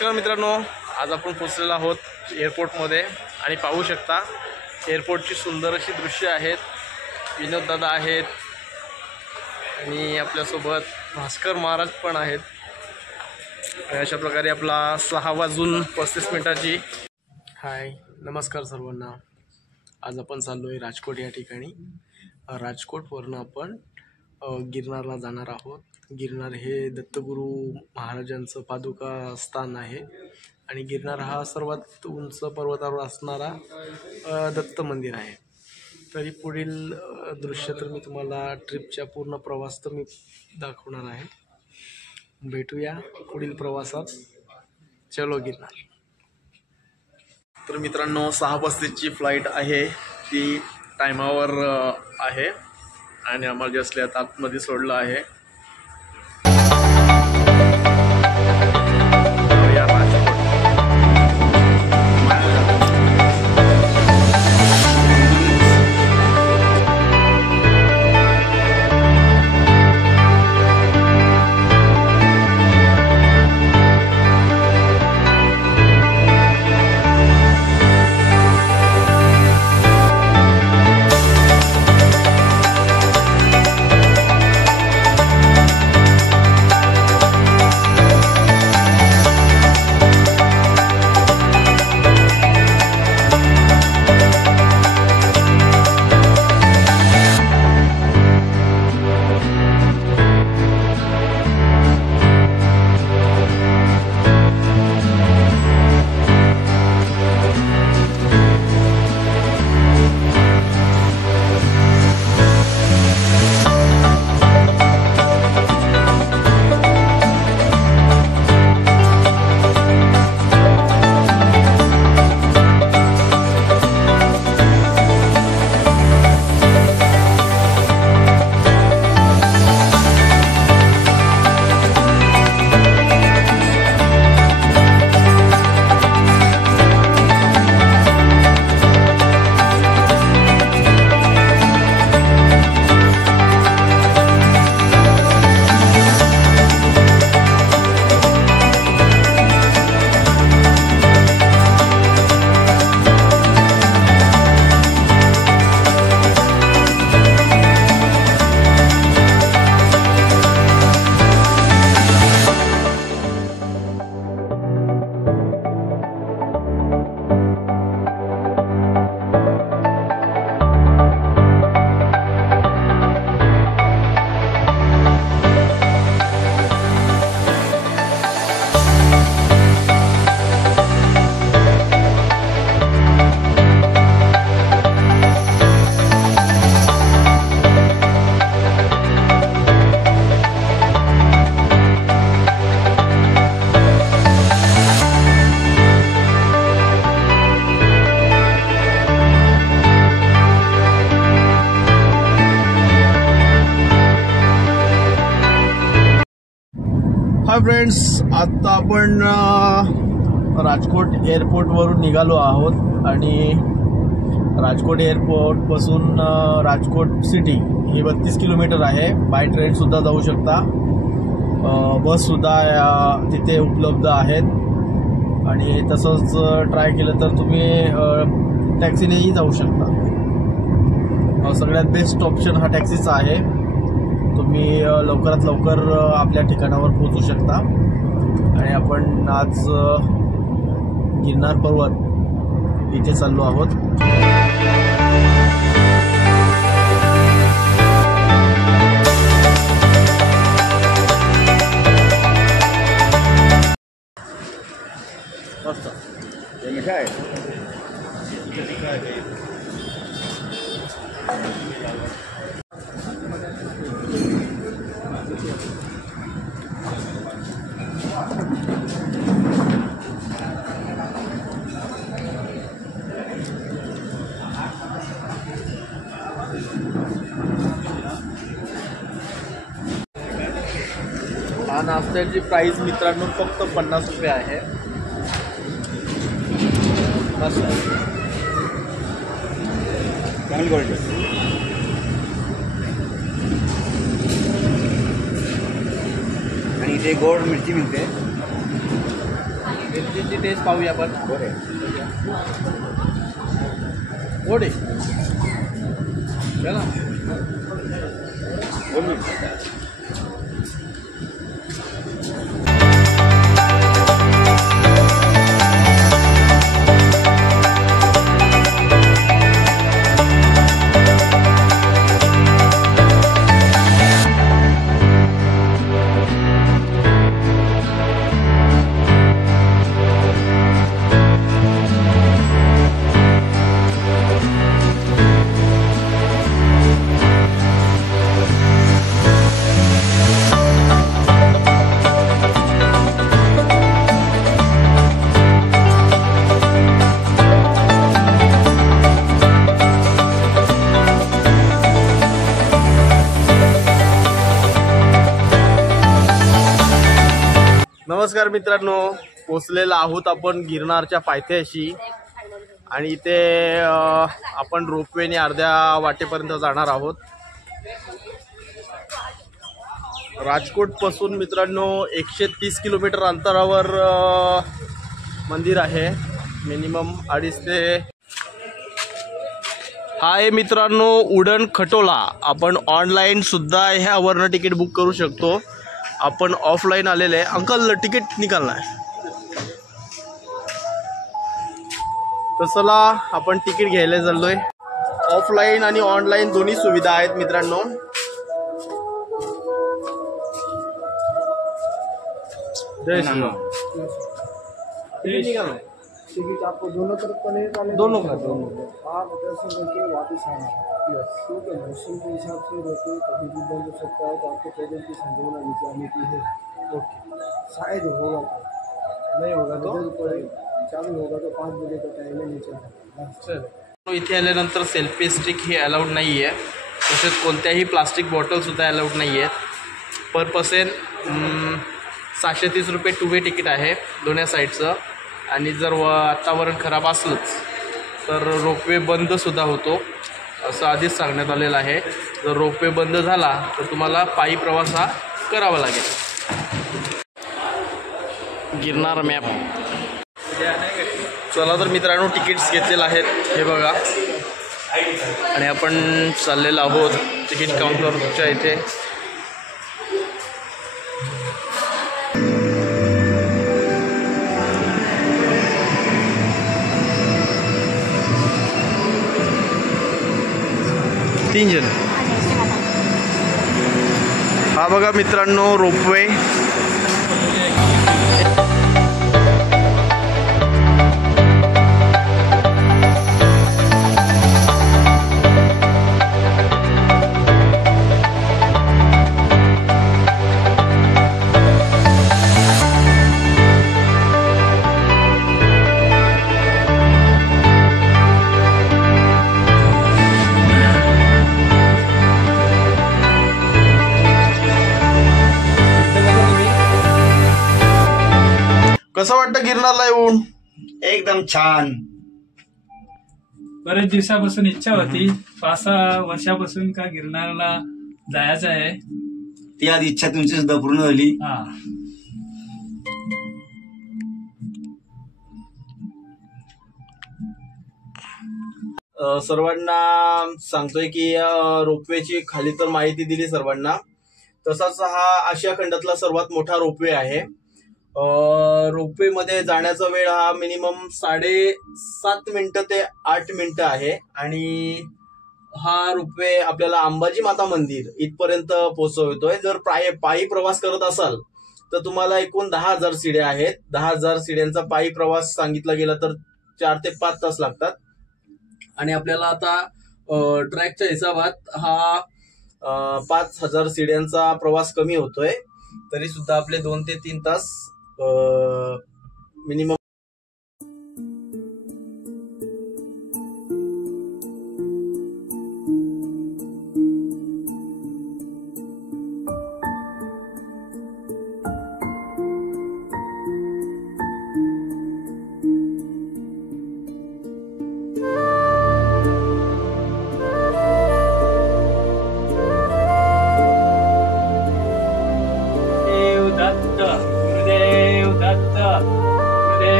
नमस्कार मित्रांनो, आज आपण पोहोचलेलो आहोत एअरपोर्टमध्ये आणि पाहू शकता एअरपोर्टची सुंदर अशी दृश्य आहेत. विनोद दादा आहेत आणि आपल्यासोबत भास्कर महाराज पण आहेत. अशा प्रकारे आपला 6:35 हाय नमस्कार सर्वांना. आज आपण चाललो आहे राजकोट या ठिकाणी. राजकोटवरून आपण गिरनारला जाणार आहोत. गिरनार हे दत्तगुरू महाराजांचं पादुका स्थान आहे आणि गिरनार हा सर्वात उंच पर्वतावर असणारा दत्त मंदिर आहे. तरी पुढील दृश्य तर मी तुम्हाला ट्रिपच्या पूर्ण प्रवास तर मी दाखवणार आहे. भेटूया पुढील प्रवासात. चलो गिरनार. तर मित्रांनो 6:35 फ्लाईट आहे, ती टायमावर आहे आणि आम्हाला जसले आता आतमध्ये सोडलं आहे. हाय फ्रेंड्स, आता आपण राजकोट एअरपोर्टवरून निघालो आहोत आणि राजकोट एअरपोर्टपासून राजकोट सिटी ही 32 किलोमीटर आहे. बाय ट्रेनसुद्धा जाऊ शकता, बससुद्धा तिथे उपलब्ध आहेत आणि तसंच ट्राय केलं तर तुम्ही टॅक्सीनेही जाऊ शकता. सगळ्यात बेस्ट ऑप्शन हा टॅक्सीचा आहे. तुम्ही लवकरात लवकर आपल्या ठिकाणावर पोहोचू शकता आणि आपण आज गिरनार पर्वत इथे चाललो आहोत. मस्त हे मिठाई हा नाश्त्याची प्राइस मित्रांनो फक्त 50 रुपये आहे. मस्त चांगली क्वालिटी. आणि इथे गोड मिरची मिळते. मिरचीची टेस्ट पाहूया आपण. गोड आहे. चला. नमस्कार मित्रांनो, पोचलेलो आहोत आपण गिरनारच्या पायथ्याशी आणि इथे आपण रोपवेने अर्ध्या वाटेपर्यंत जाणार आहोत. राजकोट पासून मित्रांनो 130 किलोमीटर अंतरावर मंदिर आहे. मिनिमम 2.5 ते. हा आहे मित्रांनो उडण खटोला. आपण ऑनलाईन सुद्धा ह्यावरनं तिकीट बुक करू शकतो. आपण ऑफलाईन आलेले आहे. अंकल तिकीट निकालना है. तर चला आपण तिकीट घ्यायला चाललोय. ऑफलाईन आणि ऑनलाईन दोन्ही सुविधा आहेत मित्रांनो. जय श्री राम. तिकीट निकालना है. टिकट आपको दोनों तरफ का नहीं, दोनों का आप दर्शन करके वापस आना है. ठीक है. मौसम के हिसाब से रोके कभी भी बंद हो सकता है, तो आपको पैदल की संभावना नीचे आने की है. ओके. शायद होगा तो नहीं होगा तो चालू होगा तो 5 बजे का टाइम है नीचे आना. चल. इथे आल्यानंतर सेल्फी स्टिक ही अलाउड नाही आहे. तसेच कोणत्याही प्लास्टिक बॉटलसुद्धा अलाउड नाही आहेत. पर पर्सन 730 रुपये 2 वे तिकीट आहे दोन्ही साईडचं. आणि जर वातावरण खराब असलंच तर रोपवे बंदसुद्धा होतो असं आधीच सांगण्यात आलेलं आहे. जर रोपवे बंद झाला तर तुम्हाला पायी प्रवास हा करावा लागेल. गिरनार मॅप. चला तर मित्रांनो तिकीट्स घेतलेले आहेत हे बघा. आणि आपण चाललेलो आहोत तिकीट काउंटरच्या इथे. तीन जण. हा बघा मित्रांनो रोपवे. कसं वाटतं गिरनारला येऊन? एकदम छान. बरेच दिवसापासून इच्छा होती, 5-6 वर्षापासून का गिरनारला जायचं आहे. ती आज इच्छा तुमची सुद्धा पूर्ण झाली. हा. सर्वांना सांगतोय की रोपवेची खाली तर माहिती दिली सर्वांना. तसाच हा आशिया खंडातला सर्वात मोठा रोपवे आहे. रोपवे मध्ये जाण्याचा वेळ हा मिनिमम 7.5 मिनिटं ते 8 मिनिटं आहे. आणि हा रोपवे आपल्याला अंबाजी माता मंदिर इथपर्यंत पोहोचवतोय. जर पायी प्रवास करत असाल तर तुम्हाला एकूण 10,000 शिड्या आहेत. 10,000 शिड्यांचा पायी प्रवास सांगितला गेला तर 4 ते 5 तास लागतात. आणि आपल्याला आता ट्रॅकच्या हिसाबात हा 5,000 शिड्यांचा प्रवास कमी होतोय. तरी सुद्धा आपले 2 ते 3 तास मिनिमम.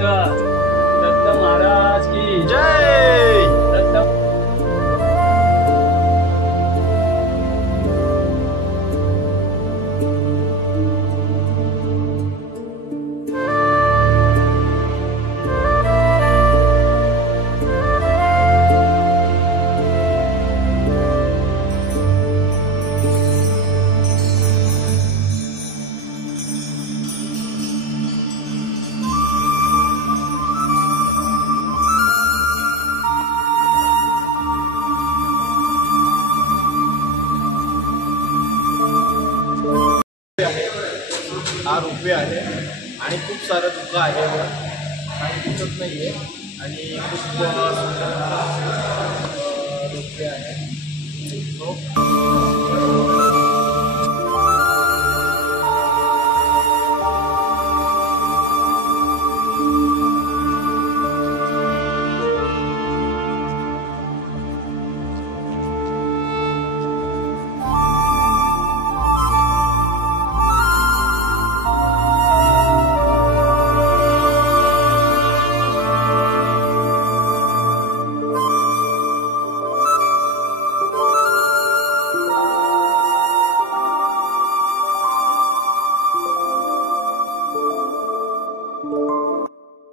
दत्त दत्त महाराज की जय. दत्त हा रोपवे आहे आणि खूप सारं धुकं आहे वर काही दिसत नाही आहे आणि खूप सुंदर रोपवे आहे.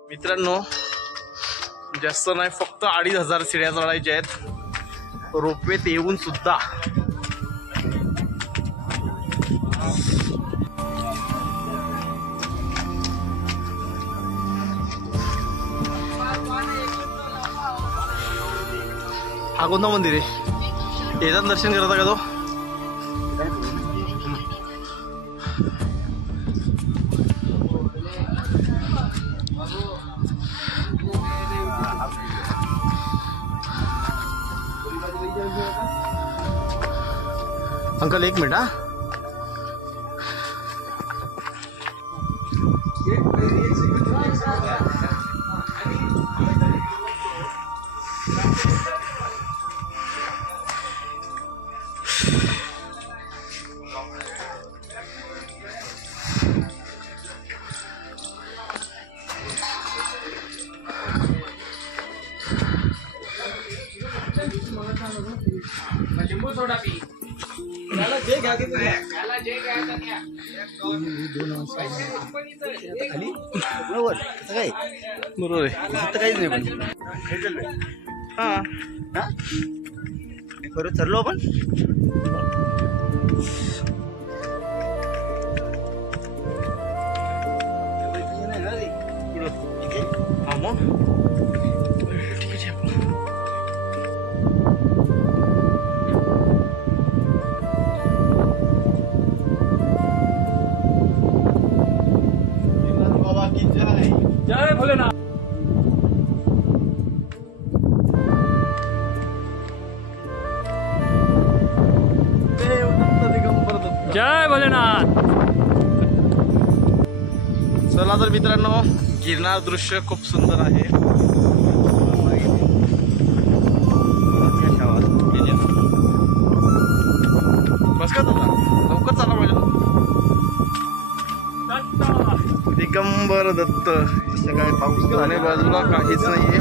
मित्रांनो, जास्त नाही, फक्त 2500 शिड्या चढायच्या आहेत रोपवेत येऊन सुद्धा. हा कोणतं मंदिर आहे? येतात दर्शन करता का तो? अंकल एक मिनिट. हा लिंबू सोडा पी जे घ्या की तुम्ही. खाली बरोबर काय बरोबर आहे. दिसत काहीच नाही पण हा हा बरोबर ठरलो आपण. हा मग ठीक आहे. बाबा की जय. जय भोलेनाथ. दिगंबर दत्त. जय भोलेनाथ. चला तर मित्रांनो, गिरनार दृश्य खूप सुंदर आहे. बस का तुला लवकर चला पाहिजे. दत्त दिगंबर दत्त. सकाळी पाऊस दोन्ही बाजूला काहीच नाहीये.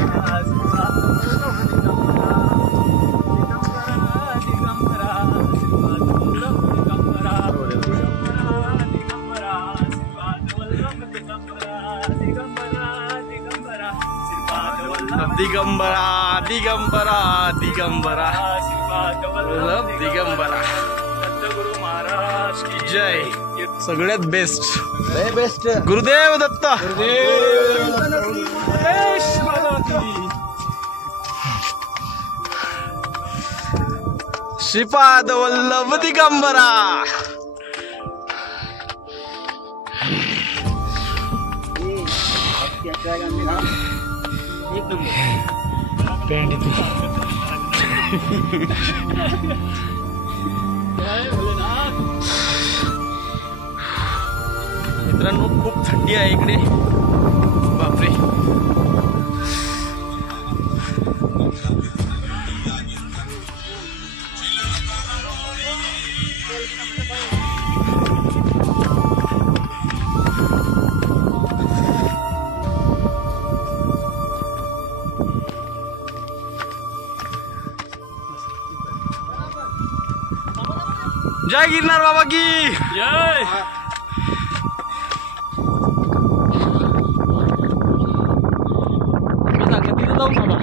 दिगंबरा दिगंबरा दिगंबरा वल्लभ दिगंबरा. दत्तगुरु महाराज की जय. सगळ्यात बेस्ट बेस्ट गुरुदेव दत्त. देश माता की. श्रीपाद वल्लभ दिगंबरा. एक नंबर जय भोलेनाथ. मित्रांनो, खूप थंडी आहे इकडे. बापरे. जय गिरनार बाबा की जय. मी सांगत तिथे जाऊ मला.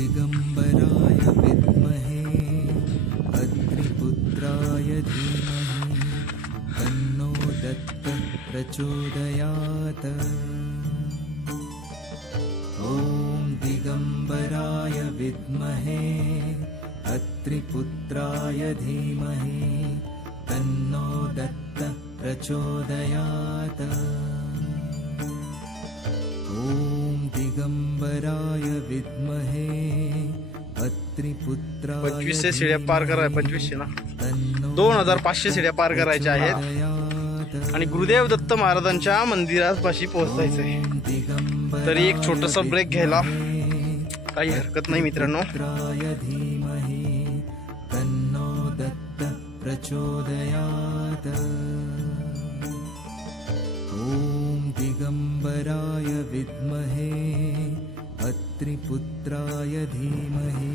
दिगंबराय विद्महे अग्निपुत्राय धीमहि तन्नो दत्त प्रचोदयात्. ॐ दिगंबराय विद्महे अत्रिपुत्राय धीमहि तन्नो दत्त प्रचोदयात्. ॐ दिगंबराय विद्महे अत्रिपुत्राय 2500 शिड्या पार कराय 2500 ना तन्नो 2500 शिड्या पार करायच्या आहेत प्रचोदयात्. आणि गुरुदेव दत्त महाराजांच्या मंदिरापाशी पोहोचायचंय. तरी एक छोटासा ब्रेक घ्यायला काही हरकत नाही मित्रांनो. पुत्राय धीमहि तन्नो दत्त प्रचोदयात्. ॐ दिगंबराय विद्महे अत्रिपुत्राय धीमहि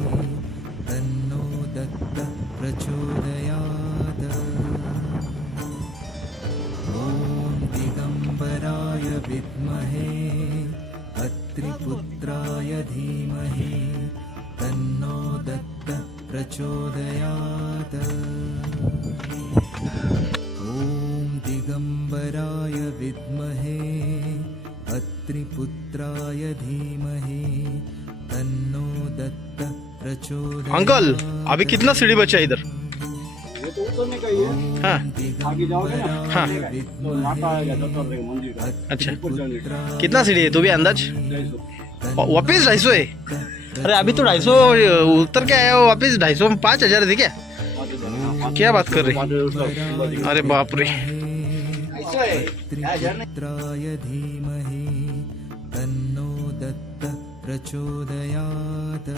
तन्नो दत्त प्रचोदयात्. ॐ दिगंबराय विद्महे अत्रिपुत्राय धीमहि तन्नो दत्त प्रचोदयात्. ॐ दिगंबराय विद्महे अत्रिपुत्राय धीमहि तन्नो दत्त प्रचोदयात्. अंकल अभी कितना सीढ़ी बचा है इधर? ये तो उतरने का ही है. हाँ आगे जाओगे ना हाँ तो नाका आएगा दत्तात्रेय के मंदिर का. अच्छा ऊपर जाने का. कितना सीढ़ी है तो भी अंदाज? 250. वापिस 250 है? अरे अभी तो 250 उतर के आया हो, वापिस 250 में 5000 थी क्या? क्या बात कर रही? अरे बाप रे. अत्रिपुत्राय धीमहि तन्नो दत्त प्रचोदयात्.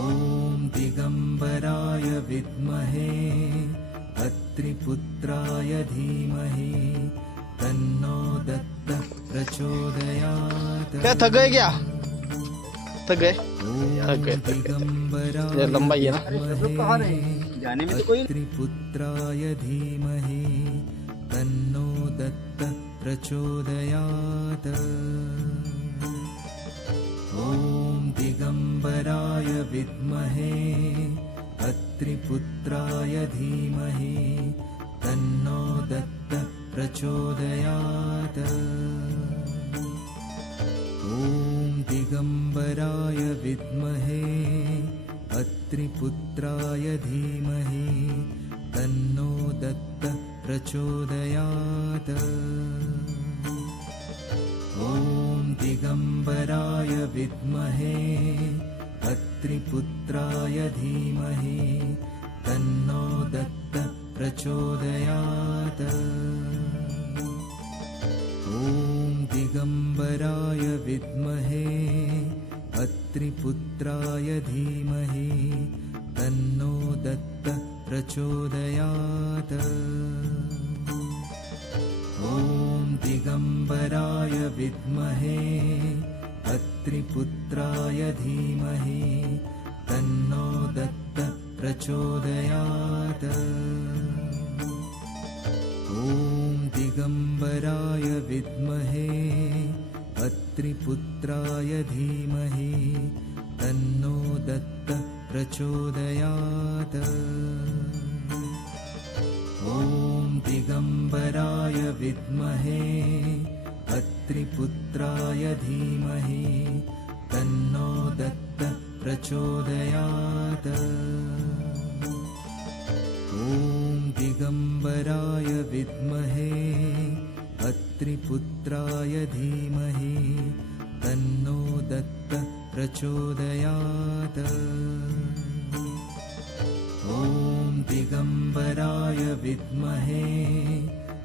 ॐ दिगंबराय विद्महे अत्रिपुत्राय धीमहि तन्नो दत्त प्रचोदयात्. क्या थक गए क्या? थक गए? ॐ दिगंबराय ये लंबाई है ना? जाने में तो कोई अत्रिपुत्राय धीमहि तन्नो दत्त प्रचोदयात्. ॐ दिगंबराय विद्महे अत्रिपुत्राय धीमहि तन्नो दत्त प्रचोदयात्. ॐ दिगंबराय विद्महे अत्रिपुत्राय धीमहि तन्नो दत्त प्रचोदयात्. ॐ दिगंबराय विद्महे अत्रिपुत्राय धीमहि तन्नो दत्त प्रचोदयात्. ॐ दिगंबराय विद्महे अत्रिपुत्राय धीमहि तन्नो दत्त प्रचोदयात्. ॐ दिगंबराय विद्महे अत्रिपुत्राय धीमहि तन्नो दत्त प्रचोदयात्. ॐ दिगंबराय विद्महे अत्रिपुत्राय धीमहि तन्नो दत्त प्रचोदयात्. ॐ दिगंबराय विद्महे अत्रिपुत्राय धीमहि तन्नो दत्त प्रचोदयात्. ॐ दिगंबराय विद्महे अत्रिपुत्राय धीमहि तन्नो दत्त प्रचोदयात्. ॐ दिगंबराय विद्महे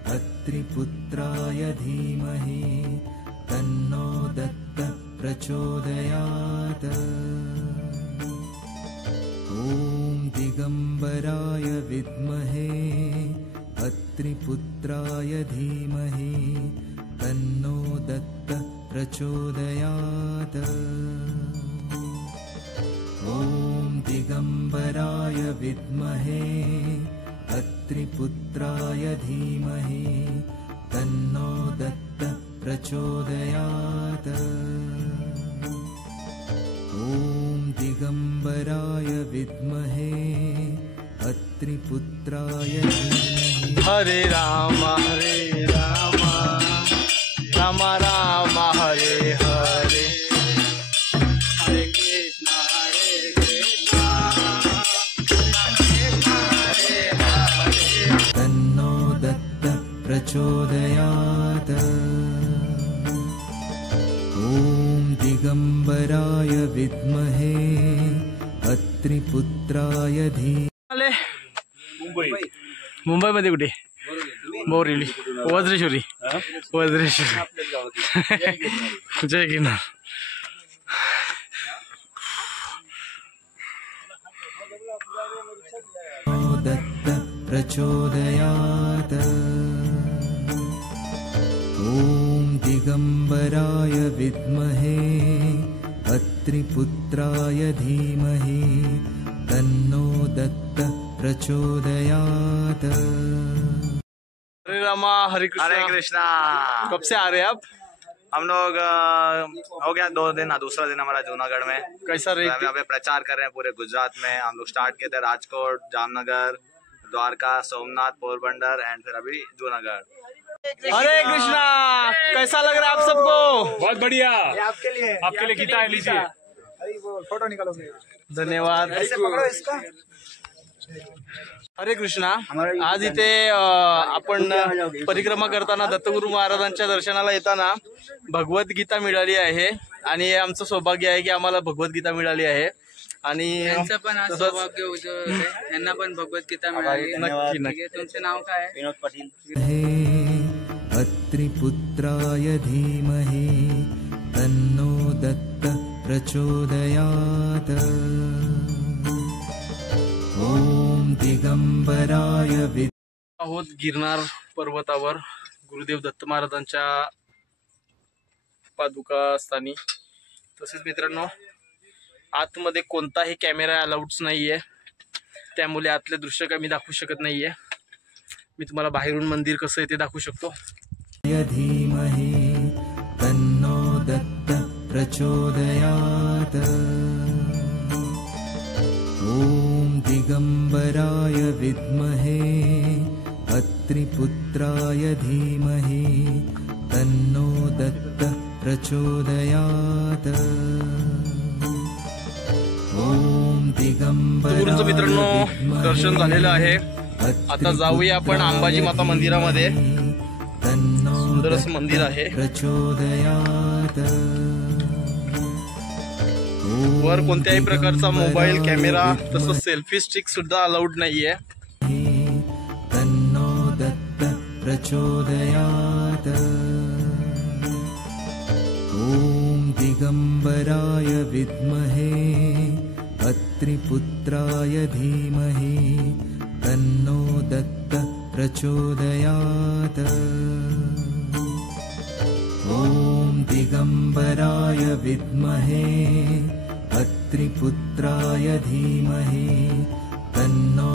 अत्रिपुत्राय धीमहि तन्नो दत्तः प्रचोदयात्। ॐ दिगम्बराय विद्महे अत्रिपुत्राय धीमहि तन्नो दत्तः प्रचोदयात्। ॐ दिगम्बराय विद्महे अत्रिपुत्राय धीमहि तन्नो दत्तः प्रचोदयात्। ॐ दिगम्बराय विद्महे अत्रिपुत्राय धीमहि। हरे राम राम राम हरे हरे, हरे कृष्णा हरे हरे। तन्नो दत्तः प्रचोदयात्। ॐ दिगम्बराय विद्महे अत्रिपुत्राय धीमहि। मुंबईमध्ये कुठे? बोरिवली, वज्रेश्वरी. जय गिरनार. दत्तः प्रचोदयात्। ॐ दिगम्बराय विद्महे अत्रिपुत्राय धीमहि तन्नो दत्तः प्रचोदयात्। हरे रामा हरे हरे कृष्णा. कृष्णा। कब से आ रहे हैं आप? हम लोग हो गया 2 दिन, दूसरा दिन हमारा जूनागढ़ में। कैसा हम रहे? यहाँ पे प्रचार कर रहे हैं पूरे गुजरात में। हम लोग स्टार्ट किए थे राजकोट, जामनगर, द्वारका, सोमनाथ, पोरबंदर एंड फिर अभी जूनागढ़। हरे कृष्णा. कैसा लग रहा है आप सबको? बहुत बढ़िया. आपके लिए गीता है, लीजिए. फोटो निकालोगे? धन्यवाद. ऐसे पकड़ो इसका. हरे कृष्णा. आज इथे आपण परिक्रमा करताना दत्तगुरु महाराजांच्या दर्शनाला येताना भगवद्गीता मिळाली आहे आणि आमचं सौभाग्य आहे की आम्हाला भगवद्गीता मिळाली आहे आणि त्यांचं पण आज सौभाग्य उजवलं. यांना पण भगवद्गीता मिळाली. नक्की ठीक आहे, तुमचे नाव काय आहे? विनोद पाटील. अत्रिपुत्राय धीमहि तन्नो दत्तः प्रचोदयात्। ॐ दिगम्बराय आहोत गिरनार पर्वतावर गुरुदेव दत्त महाराजांच्या पादुका स्थानी. तसेच मित्रांनो आतमध्ये कोणताही कॅमेरा अलाउड्स नाहीये, त्यामुळे आतले दृश्य काही मी दाखवू शकत नाहीये. मी तुम्हाला बाहेरून मंदिर कसं आहे ते दाखवू शकतो. धीमहि तन्नो दत्तः प्रचोदयात्। ॐ दिगम्बराय विद्महे अत्रिपुत्राय धीमहि तन्नो दत्तः प्रचोदयात्। ॐ दिगम्बराय मित्रांनो दर्शन झालेलं आहे. आता जाऊया आपण अंबाजी माता मंदिरामध्ये. सुंदर असं मंदिर आहे. प्रचोदयात्। वर कोणत्याही प्रकारचा मोबाईल कॅमेरा तसंच सेल्फी स्टिक सुद्धा अलाउड नाहीये. तन्नो दत्तः प्रचोदयात्। ॐ दिगम्बराय विद्महे अत्रिपुत्राय धीमहि तन्नो दत्तः प्रचोदयात्। ॐ दिगम्बराय विद्महे अत्रिपुत्राय धीमहि तन्नो